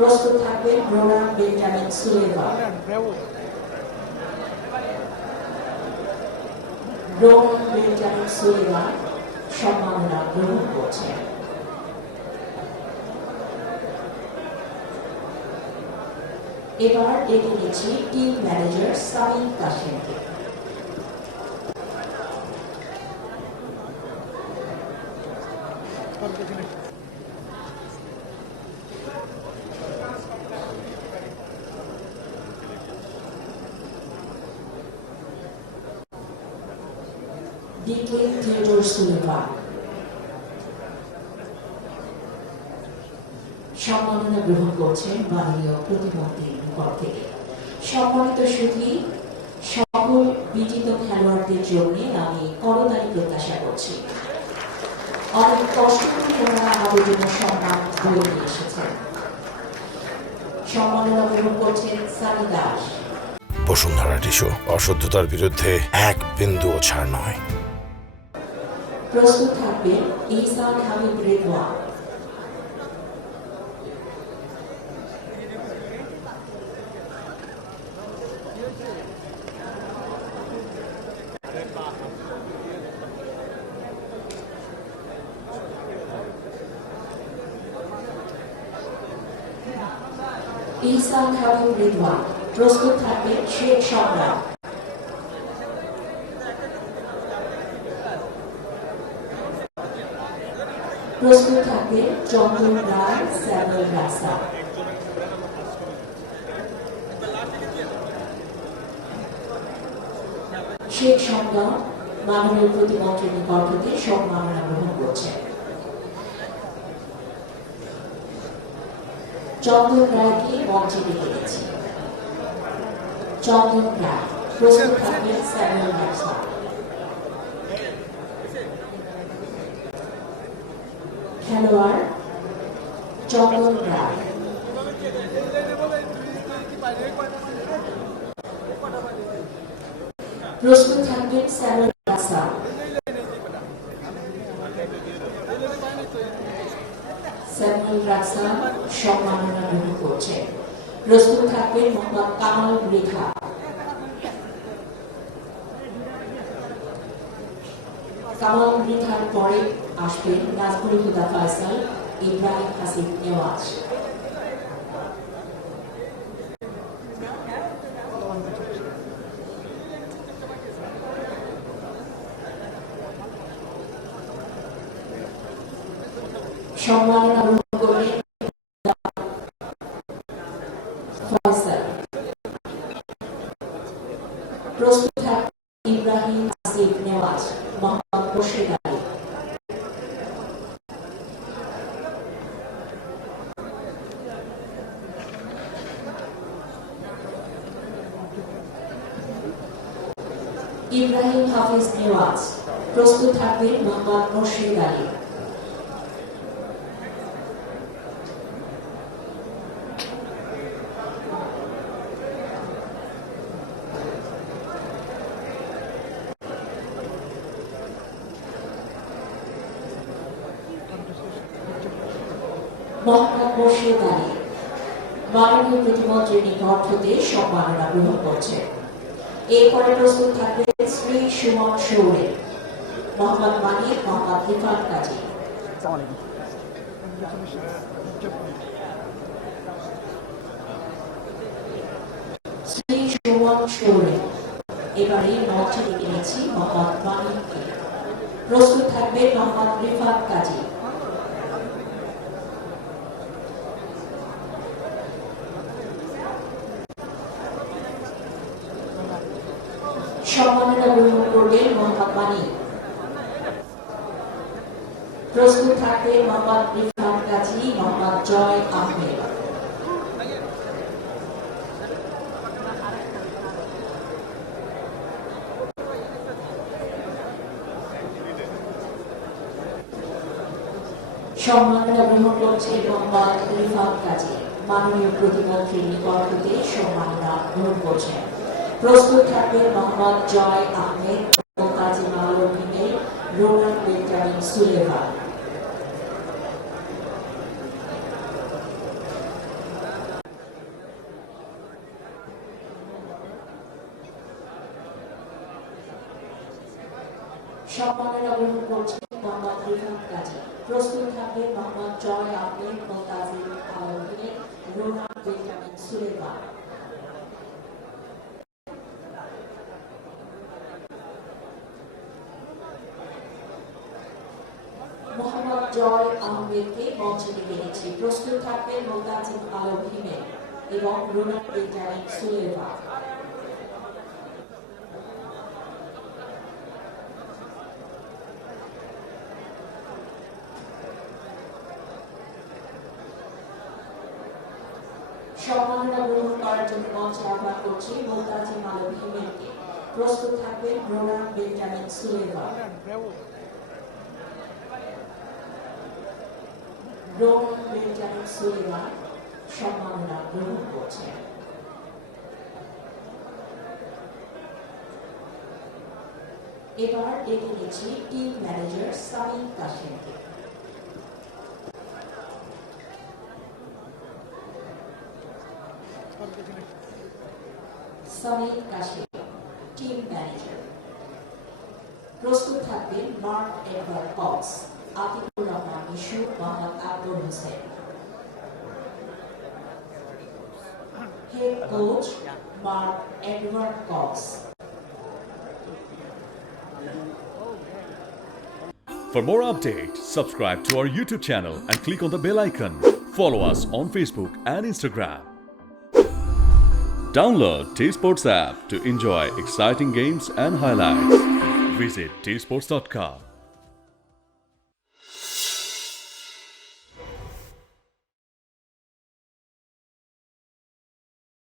প্রস্তুত থাকবেন Ronald Benjamin Sullivan. Ronald Benjamin Sullivan সম্মাননা গ্রহণ করছেন। এবার ডেকে নিচ্ছি টিম ম্যানেজার সামিন কাশেমকে। ডিকে থিয়েটার সুলেভান সম্মাননা গ্রহণ করছেন মাননীয় প্রতিমন্ত্রীর নিকট থেকে। সম্মানিত সুধী, সকল বিজিত খেলোয়াড়দের জন্য আমি করতালি প্রত্যাশা করছি। অনেক কষ্ট করে ওনারা আমাদের জন্য সম্মান বয়ে নিয়ে এসেছেন। সম্মাননা গ্রহণ করছেন সানি দাস। বসুন্ধরা টিস্যু অশুদ্ধতার বিরুদ্ধে এক বিন্দুও ছাড় নয়। প্রস্তুত থাকবেন ইহসান হাবিব রেদওয়ান। ইহসান হাবিব রেদওয়ান। প্রস্তুত থাকবেন শেখ সম্রাট। প্রস্তুত থাকবেন চন্দন রায়, স্যামুয়েল রাস্তা। শেখ সম্রাট মাননীয় প্রতিমন্ত্রীর নিকট হতে সম্মাননা গ্রহণ করছেন। চন্দন রায়কে মঞ্চে ডেকে গেছি। চন্দন রায়। প্রস্তুত থাকবেন স্যামুয়েল রাস্তা। খেলোয়াড় চন্দন রায়। প্রস্তুত থাকবেন স্যামুয়েল রাস্তা। স্যামুয়েল রাস্তা সম্মাননা গ্রহণ করছেন। প্রস্তুত থাকবেন মোহাম্মদ কামাল রেখা। কামাল রেখার পরে আসবেন নাজমুল হুদা ফয়সাল, ইব্রাহিম হাসিব নেওয়াজ। সম্মাননা গ্রহণ করবেন ফয়সাল। প্রস্তুত থাকবেন ইব্রাহিম হাসিব নেওয়াজ, মোহাম্মদ মুর্শিদ আলী। ইব্রাহিম হাফিজ নেওয়াজ। প্রস্তুত থাকবেন মোহাম্মদ মুর্শিদ আলী। মোহাম্মদ মুর্শিদ আলী মাননীয় প্রতিমন্ত্রীর নিকট হতে সম্মাননা গ্রহণ করছেন। এরপরে প্রস্তুত থাকবেন শ্রী সুমন শৌরে, মোহাম্মদ মানিক, মোহাম্মদ রিফাত কাজী। শ্রী সুমন শৌরে। এবারে মঞ্চে ডেকে নিয়েছি মোহাম্মদ মানিককে। প্রস্তুত থাকবেন মোহাম্মদ রিফাত কাজী। সম্মাননা গ্রহণ করবেন মোহাম্মদ মানিক। প্রস্তুত থাকবেন মোহাম্মদ রিফাত কাজী, মোহাম্মদ জয় আহমেদ। সম্মাননা গ্রহণ করছে মোহাম্মদ রিফাত কাজী, মাননীয় প্রতিমন্ত্রীর নিকট হতে সম্মাননা গ্রহণ করছেন। প্রস্তুত থাকবেন মোহাম্মদ জয় আহমেদ ও কাজী মাহরুমিনে রোনাল্ড বেঞ্জামিন সুলেভান। সম্মাননা গ্রহণ করছেন মোহাম্মদ রিফাত গাজী। প্রস্তুত থাকবে মোহাম্মদ জয় আহমেদ, মোতাজির আলমগীর, রোনান বেঞ্জামিন সুলেমান। মোহাম্মদ জয় আহমেদকে মঞ্চে ডেকে এনেছি। প্রস্তুত থাকবেন মোতাজির আলম হিমেল এবং রোনান বেঞ্জামিন সুলেমান। সম্মাননা গ্রহণ করার জন্য মঞ্চে আহ্বান করছি মোতাজিম আলম হিমেলকে। প্রস্তুত থাকবেন Ronan Benjamin Suleman. Ronan Benjamin Suleman সম্মাননা গ্রহণ করছেন। এবার ডেকে নিচ্ছি টিম ম্যানেজার সামিদ কাশেমকে। Samid Kashem, team manager. প্রস্তুত থাকবেন Mark Edward Cox, Atikur Rahman Mishu, Mohammad Abdul Hossain. Head coach Mark Edward Cox. For more updates, subscribe to our YouTube channel and click on the bell icon. Follow us on Facebook and Instagram. Download T-Sports app to enjoy exciting games and highlights. Visit tsports.com.